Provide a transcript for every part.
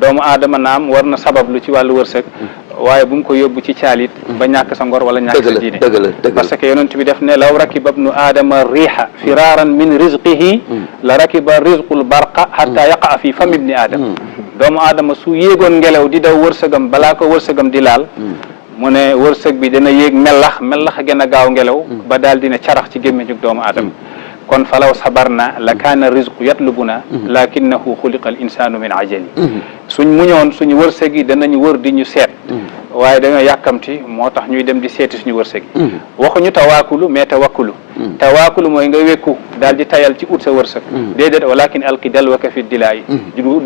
doomu aadama naam war na sabab lu ci wàllu wërsëg waaye bu mu ko yóbbu ci caalit ba ñàkk sa ngor wala ñàkk sa diine parce que yonent bi def ne law rakiba ibnu aadama riixa firaaran min rizqihi la rakiba rizqul barqa hatta yaqa fi fam ibni aadama doomu aadama su yéegoon ngelaw di daw wërsëgam balaa ko wërsëgam di laal mu ne wërsëg bi dana yéeg mellax gën a gaaw ngelaw ba daal dina carax ci gémmiñu doomu aadama kon falaw sabarna la kaana rizqu yatlubuna lakinnahu xuliqa al insanu min ajali suñ muñoon suñu wërsëg yi danañu wër di ñu seet waaye dañoo yàkkamti moo tax ñuy dem di seeti suñu wërsëg yi waxuñu tawaakulu mais tawaakulu mooy nga wekku daal di tayal ci ut sa wërsëg déedéet walakin alqi dalwaka fi dilaayi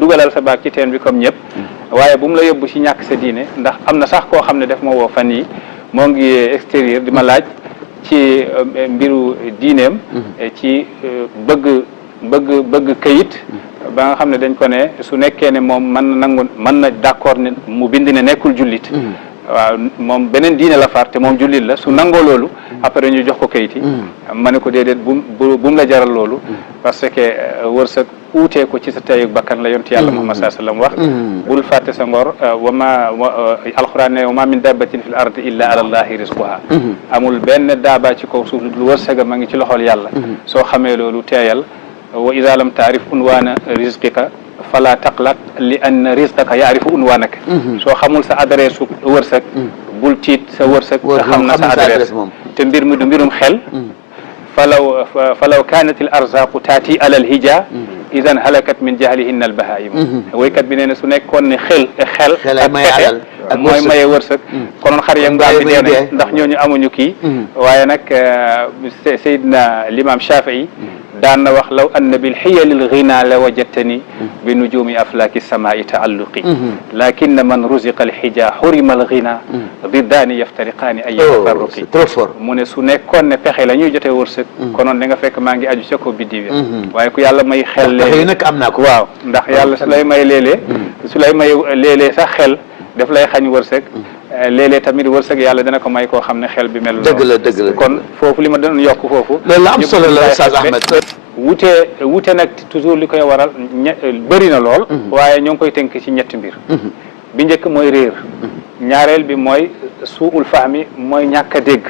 dugalal sa baag ci teen bi comme ñëpp waaye bu mu la yóbbu ci ñàkk sa diine ndax am na sax koo xam ne def ma woo fan yi moo ngi extérieur di ma laaj ci mbiru diineem ci bëgg kayit ba nga xam ne dañ ko ne su nekkee ne moom mën na d'accord ne mu bind ne nekkul jullit waaw moom beneen diine la far te moom jullit la su nangoo loolu après ñu jox ko kayit yi ma ne ko déedéet bu mu la jaral loolu parce que wërsëg uutee ko ci sa teyu bakkan la yonent yàlla Muhammad sallallahu alayhi wasallam wax bul fàtte sa ngor alxuraan ne wa ma min dabbatin fil ardi illa ala allahi rizquha amul benn daaba ci kaw suuf lu wërsëga ma ngi ci loxol yàlla soo xamee loolu teeyal wa iza lam taarif unwaana rizqika fala taqlaq li anna rizqaka yaarifu unwaanaka soo xamul sa adresse su wërsëg bul tiit sa wërsëg te xam na sa adresse te mbir mi du mbirum xel falaw kanat al arzaqu taati ala al hija idan halakat min jahlihinna al bahaim woykat bi nee na su nekkoon ne xel ak pexe mooy maye wërsëg konoon xar ya mbaam bi dee ndax ñooñu amuñu kii waaye nag Seydina l'imam Shafii daan na wax law anna bil xiyalil ghina la wajadtani bi nujumi aflaki samai taalluqi lakinna man ruziqa al xija xurima al ghina biddaani yaftariqaani ay tafarruqi mu ne su nekkoon ne pexe la ñuy jotee wërsëg konoon da nga fekk maa ngi aju ca ko biddiw ya waaye ku yàlla may xel léeg nag am naa ko waaw ndax yàlla su lay may léeg-léeg sax xel daf lay xañ wërsëg léeg-léeg tamit wërsëg yàlla dana ko may koo xam ne xel bi mel dëgg la kon foofu li ma doon yokk foofu loolu la am solo la Oustaz Ahmed wute nag toujours li koy waral bëri na lool waaye ñoo ngi koy tënk ci ñetti mbir bi njëkk mooy réer ñaareel bi mooy suul fahmi mooy ñàkk a dégg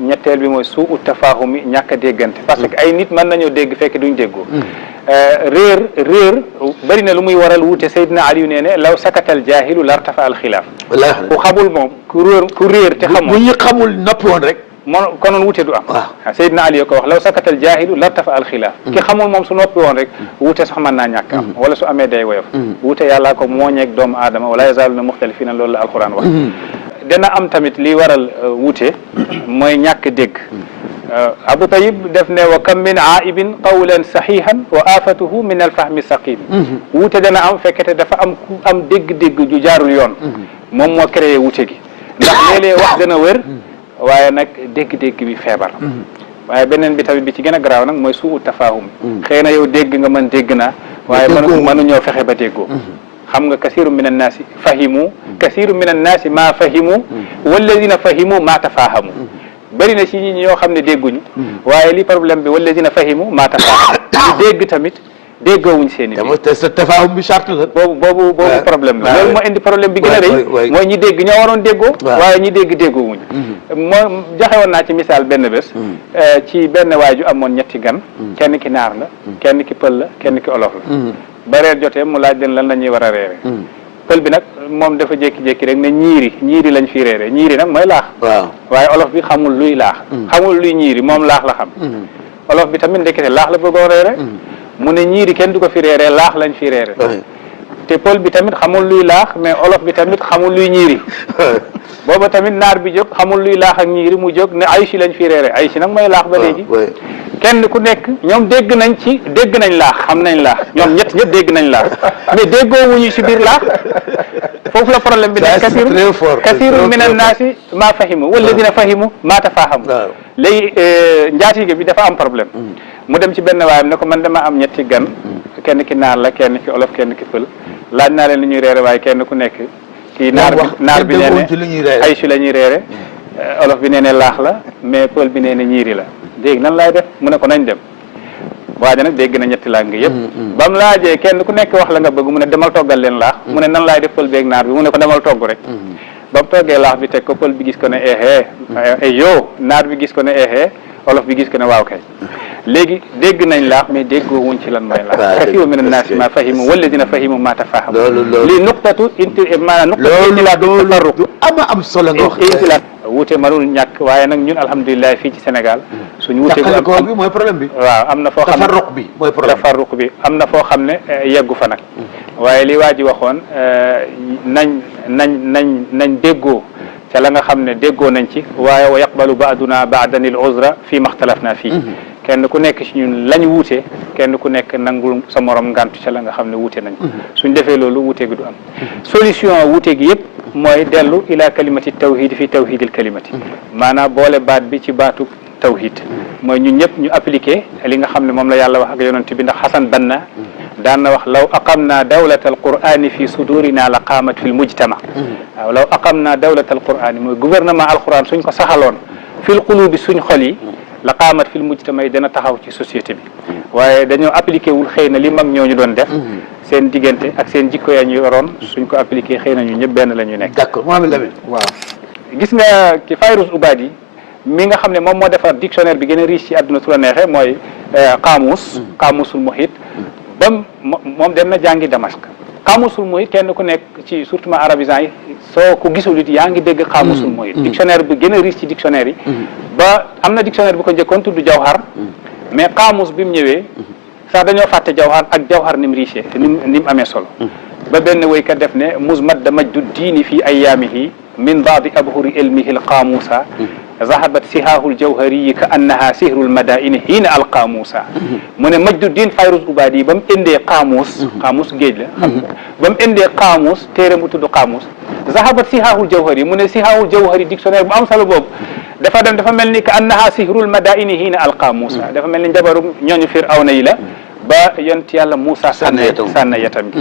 ñetteel bi mooy suul tafaahumi ñàkk a déggante parce que ay nit mën nañoo dégg fekk duñ déggoo réer bëri na lu muy waral wuute Seydina Aliou nee ne law sakatal jaahilu lartafa al xilaaf ku xamul moom ku réer te xamul bu ñu xamul noppi woon rek moom konoon wuute du am Seydina Aliou ko wax law sakatal jaahilu lartafa al xilaaf ki xamul moom su noppi woon rek wuute sax mën naa ñàkk am wala su amee day woyof wuute yàllaa ko mooñeeg doomu aadama wala yazaaluna muxtalifina loolu la alquran wax dana am tamit li waral wuute mooy ñàkk dégg Abu Tayyib def ne wa kam min aibin qawlan saxihan wa afatuhu min alfahmi saqim wuute dana am fekkete dafa am dégg-dégg ju jaarul yoon moom moo créé wuute gi ndax léeg-léeg wax dana wér waaye nag dégg-dégg bi feebar waaye beneen bi tamit bi ci gën a garaaw nag mooy suu tafaahum xëy na yow dégg nga man dégg naa waaye mënuñoo fexe ba déggoo xam nga kasiru min annaasi fahimu kasiru min annaasi maa fahimu walladina fahimu maa tafaahamu bëri na ci ñi ñoo xam ne dégguñu waaye li problème bi walladina fahimu maa tafaahamu ñu dégg tamit déggoowuñ seen i te sa tafaahum bi charte la boobu problème la loolu moo indi problème bi gën a rëy mooy ñi dégg ñoo waroon déggoo waaye ñi dégg déggoowuñ moo joxe woon naa ci misaal benn bés ci benn waaju amoon ñetti gan kenn ki naar la kenn ki pël la kenn ki olof la ba reer jotee mu laaj leen lan la ñuy war a reere pël bi nag moom dafa jékki-jékki rek ne ñiiri lañ fi reere ñiiri nag mooy laax waaye olof bi xamul luy laax xamul luy ñiiri moom laax la xam olof bi tamit ndekete laax la bëggoon reere mu ne ñiiri kenn du ko fi reere laax lañ fi reere te pël bi tamit xamul luy laax mais olof bi tamit xamul luy ñiiri booba tamit naar bi jóg xamul luy laax ak ñiiri mu jóg ne aysi lañ fi reere aysi nag mooy laax ba léegi kenn ku nekk ñoom dégg nañ laax xam nañ laax ñoom ñëpp dégg nañ laax mais déggoo wuñu si biir laax foofu la problème bi nekk kasiru min annaasi maa fahimu walladina fahimu maa tafaahamu léegi njaatige bi dafa am problème mu dem ci benn waayam ne ko man dama am ñetti gan kenn ki naar la kenn ki olof kenn ki pël laaj naa leen li ñuy reere waaye kenn ku nekk kii naar bi nee ne ay si la ñuy reere olof bi nee ne laax la mais pël bi nee ne ñiiri la léegi nan laay def mu ne ko nañ dem waaja nag dégg na ñetti langue yëpp ba mu laajee kenn ku nekk wax la nga bëgg mu ne demal toggal leen laax mu ne nan laay def pël beeg naar bi mu ne ko demal togg rek ba mu toggee laax bi teg ko pël bi gis ko ne yow naar bi gis ko ne olof bi gis ko ne waaw kay léegi dégg nañ laax mais déggoo wuñ ci lan mooy laax kasiirun mina naasi ma fahimu walladina fahimu ma tafahamu lii nuqtatu maanaam nuqtatu tafarruq am solo nga wax wuute mënul ñàkk waaye nag ñun alhamdulilah fii ci Sénégal suñu wuute bi mooy problème bi waaw am na foo xam ne tafarruq bi mooy problème tafarruq bi am na foo xam ne yeggu fa nag waaye li waa ji waxoon nañ déggoo ca la nga xam ne déggoo nañ ci waaye wa yaqbalu baaduna baadan il uzra fii maxtalafna fii kenn ku nekk ci ñun lañ wuute kenn ku nekk nangul sa morom ngantu ca la nga xam ne wuute nañ suñ defee loolu wuute gi du am solution wuute gi yëpp mooy dellu ila kalimati tawhid fi tawhidil kalimati maanaam boole baat bi ci baatu tawhid mooy ñun ñëpp ñu appliqué li nga xam ne moom la yàlla wax ak yonent bi ndax Xasan Banna daan na wax law aqamna dawlata alqurani fi sudurina la qaamat fi l mujtama waaw law aqamna dawlata alqurani mooy gouvernement alquran suñ ko saxaloon fil qulubi suñ xol yi la qaamat fil mujtama yi dana taxaw ci société bi waaye dañoo appliqué wul xëy na li mag ñooñu doon def seen diggante ak seen jikko ya ñu yoroon suñ ko appliqué xëy na ñu ñëpp benn la ñu nekk. d'accord Mohamed Lamine waaw gis nga ki Fayruz Ubadi mi nga xam ne moom moo defar dictionnaire bi gën a riche ci àdduna su la neexee mooy qaamusul muhit bam moom dem na jàngi Damask qaamusul muhit kenn ku nekk ci surtout arabisant yi soo ko gisul it yaa ngi dégg qaamusul muhit dictionnaire bi gën a riche ci dictionnaire yi ba am na dictionnaire bu ko njëkkoon tudd Jawhar mais qaamus bi mu ñëwee sax dañoo fàtte Jawhar ak Jawhar ni mu riche te ni mu amee solo ba benn woykat def ne muzmadda majdu diini fi ayaamihi min baadi abhuri ilmihi alqaamusa zahabat sihaahul jawhariyi ka annaha sihrul madaini hiina alqaamusa mu ne majdu diin Fayruz Ubadi ba mu indee qaamus géej la xam nga ba mu indee qaamus téere bu tudd qaamus zahabat sihaahul jawhari mu ne sihaahul jawhari dictionnaire bu am solo boobu dafa mel ni ka annaha sihrul madaini hiina alqaamusa dafa mel ni njabaru ñooñu Firawna yi la ba yont yàlla Moussa sànna yatam gi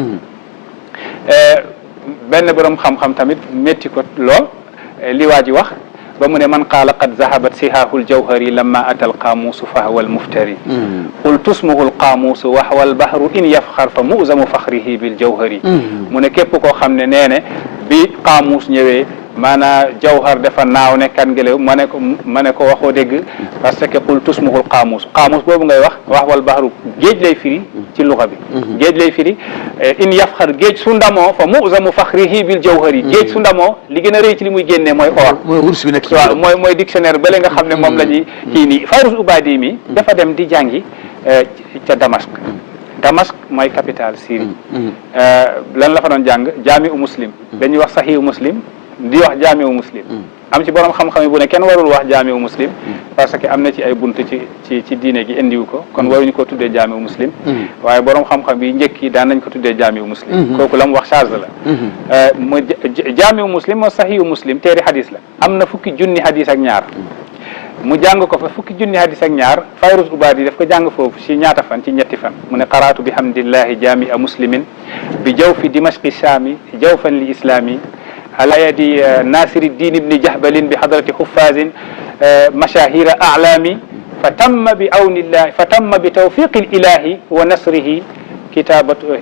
benn borom xam-xam tamit métti ko lool li waa ji wax ba mu ne man qaala qad zahabat sihaahul jawhari lamma ata alqaamuusu fa huwa almuftari qultu ismuhu alqaamuusu wa huwa albahru in yafxar fa mu'zamu faxrihi bil jawhari mu ne képp koo xam ne nee ne bi qaamuus ñëwee maanaam jawhar dafa naaw ne kan ngelew ma ne ko waxoo dégg parce que qultu ismuhu alqaamuus qaamuus boobu ngay wax wal bahru géej lay firi ci luxa bi géej lay firi in yafxar géej su ndamoo fa mu'zamu faxrihi bil jawhari géej su ndamoo li gën a rëy ci li muy génnee mooy or waaw mooy dictionnaire bale nga xam ne moom la ñuy kii nii Fayruz Ubadi mi dafa dem di jàngi ca Damask mooy capitale Syrie lan la fa doon jàng jaami'u muslim dañuy wax sahihu muslim di wax jaami'u muslim am ci borom xam-xam yi bu ne kenn warul wax jaami'u muslim parce que am na ci ay bunt ci diine gi indiwu ko kon waruñu ko tuddee jaami'u muslim waaye borom xam-xam yi njëkk yi daan nañ ko tuddee jaami'u muslim kooku la mu wax charge la mu jaami'u muslim moo sahihu muslim téere hadis la am na fukki junni hadis ak ñaar mu jàng ko fa fukki junni hadis ak ñaar Fayruz Ubadi daf ko jàng foofu ci ñaata fan ci ñetti fan mu ne qaraatu bi hamdillahi jaami'a muslimin bi jawfi dimashqi shaami jawfan li islami ala yadi nasiri din ibni jahbalin bi hadrati huffazin mashahira a'lami fa tamma bi awnillahi fa tamma bi tawfiqi ilahi wa nasrihi kitabatu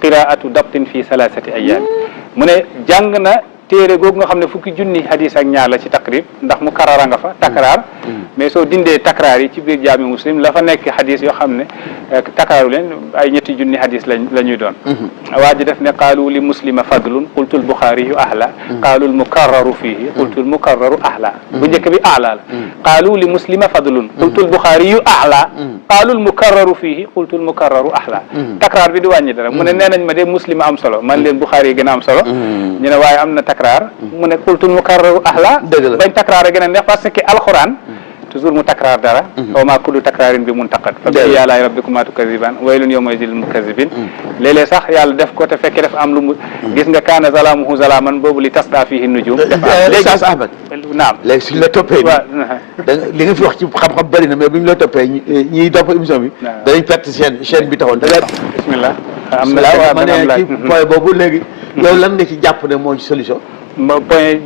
qiraatu dabtin fi salasati ayami mu ne jàng na téere googu nga xam ne fukki junni hadis ak ñaar la ci takrib ndax mu karara nga fa takraar mais soo dindee takraar yi ci biir jaami muslim la fa nekk hadis yoo xam ne takraaru leen ay ñetti junni hadis la ñuy doon waa ji def ne qaalu li muslima fadlun qultu lbuxaariyu ahla qaalu lmukarraru fihi qultu lmukarraru ahla bu njëkk bi ahla la qaalu li muslima fadlun qultu lbuxaariyu ahla qaalu lmukarraru fihi qultu lmukarraru ahla takraar bi di wàññi dara mu ne nee nañ ma de muslima am solo man leen buxaari yi gën a am solo ñu ne waaye am na takraar mu ne qultul mukarraru ahla bañ takraar a gën a neex parce que alquran toujours mu takraar dara wa ma kullu takraarin bi muntaqad fa bi yàllaay rabbikuma tukaziban waylun yawma idil mukazibin léeg-léeg sax yàlla def ko te fekke dafa am lu mu gis nga kaana zalaamuhu zalaaman boobu li tasda fihi nujum léegi Ahmed naam léegi suñ la toppee li nga fi wax ci xam-xam bëri na mais bu ñu la toppee ñiy topp émission bi danañ perte chaîne bi taxoon bismillah am na ma ne ci point boobu léegi yow lan nga ci jàpp ne moo ci solution point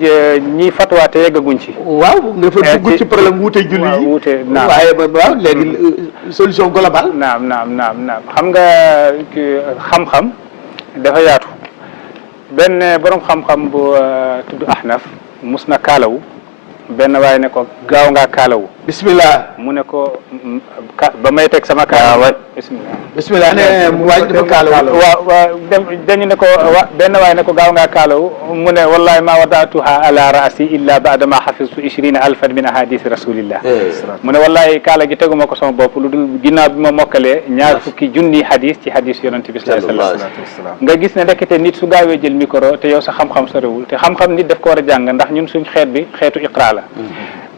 ñi fatwa te yeggaguñ ci. waaw nga fa dugg ci problème wuute julli yi. wuute naam waaye waaw léegi solution globale. naam xam nga xam-xam dafa yaatu. benn borom xam-xam bu tudd Ahnaf mus na kaalawu benn waaye ne ko gaaw ngaa kaalawu. bismillah. mu ne ko ba may teg sama kaalaw. bismillah ne mu waaj dafa kaalawu. waaw dañu ne ko benn waaye ne ko gaaw ngaa kaalawu mu ne wallahi ma wadaatuha ala raasi illa baada ma xafiztu 20,000 min ahadisi rasulillah. mu ne wallahi kaala gi teguma ko sama bopp lu dul ginnaaw bi ma mokkalee 20 junni hadis ci hadis yonente bi sallallahu alayhi wasallam. nga gis ne ndekete nit su gaawee jël micro te yow sa xam-xam sorewul te xam-xam nit daf ko war a jàng ndax ñun suñ xeet bi xeetu iqra la.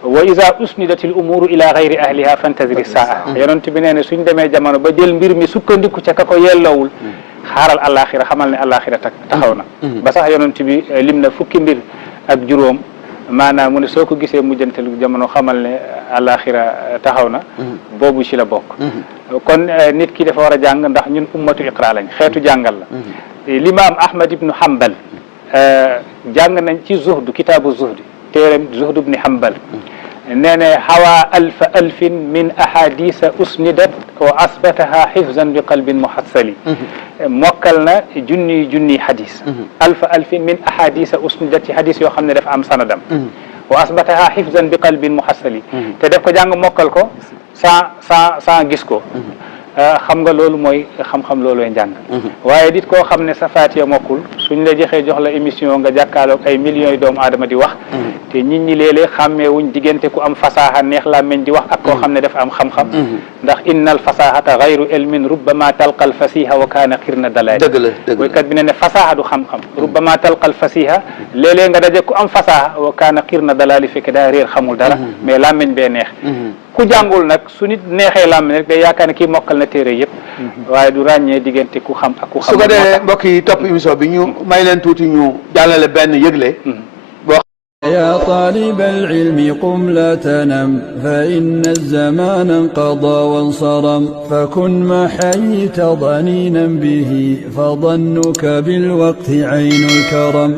wa iza usnidat al umuru ila gayri ahliha fantaziri saa yonent bi nee ne suñ demee jamono ba jël mbir mi sukkandiku ca ka ko yelloowul xaaral alaxira xamal ne alaxira taxaw na ba sax yonent bi lim na fukki mbir ak juróom maanaam mu ne soo ko gisee mujjantelu jamono xamal ne alaxira taxaw na boobu ci la bokk kon nit ki dafa war a jàng ndax ñun ummatu iqra lañ xeetu jàngal la l'imam Ahmad ibnu Hanbal jàng nañ ci zuhdu kitaabu zuhdi téeram Zuhd ibn Hanbal nee na xawaa alfin min ahadisa usnidat wa asbataha xifzan bi qalbin muhassali mokkal na junni hadis alfin min ahadisa usnidat ci hadis yoo xam ne dafa am sanadam wa asbataha xifzan bi qalbin muhassali te def ko jàng mokkal ko sans gis ko xam nga loolu mooy xam-xam loolooy njàng waaye dit koo xam ne sa faatiya mokkul suñ la joxee jox la émission nga jàkkaarloog ay millions yi doomu aadama di wax te nit ñi léeg-léeg xàmmeewuñ diggante ku am fasaaxa neex làmmiñ di wax ak koo xam ne dafa am xam-xam ndax innal fasaaxata gayru ilmin rubbama talqal fasiha wa kaana xirna dalaali woykat bi ne fasaaxa du xam-xam rubbama talqal fasiha léeg-léeg nga daje ku am fasaaxa wa kaana xirna dalaali fekk daa réer xamul dara mais làmmiñ bee neex ku jàngul nag su nit neexee làmmiñ rek day yaakaar ne kii mokkal na téere yëpp waaye du ràññee diggante ku xam ak ku xam. su ko defee mbokk yi topp émission bi ñu may leen tuuti ñu jàllale benn yëgle. يا طالب العلم قم لا تنم فإن الزمان انقضى وانصرم فكن ما حييت ضنينا به فظنك بالوقت عين الكرم